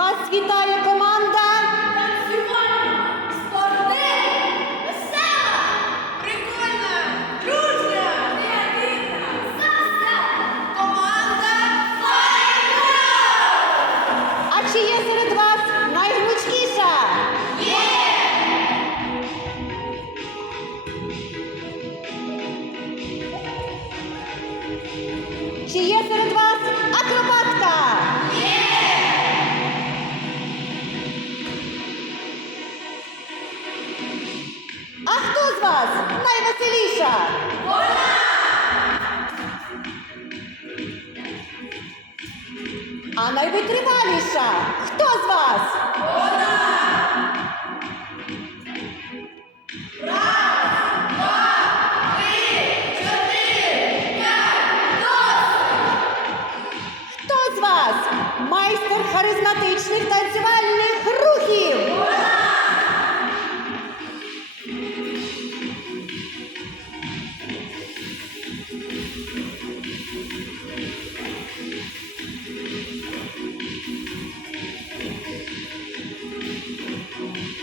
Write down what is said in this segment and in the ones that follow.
Вас вітає команда. Танцювальна, спортивна, весела, прикольна, дружня, креативна, вся команда Файна! А чи є серед вас найгнучкіша? Чи є серед вас з вас найвеселіша? А найвитриваліша? Хто з вас? Хто з вас майстер харизматичних танцювальних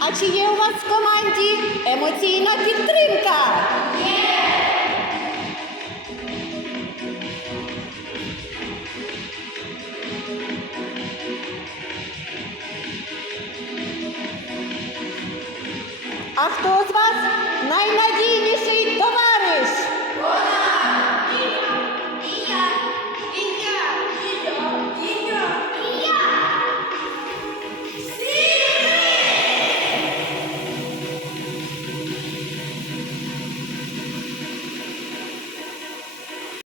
А чи є у вас в команді емоційна підтримка? А хто з вас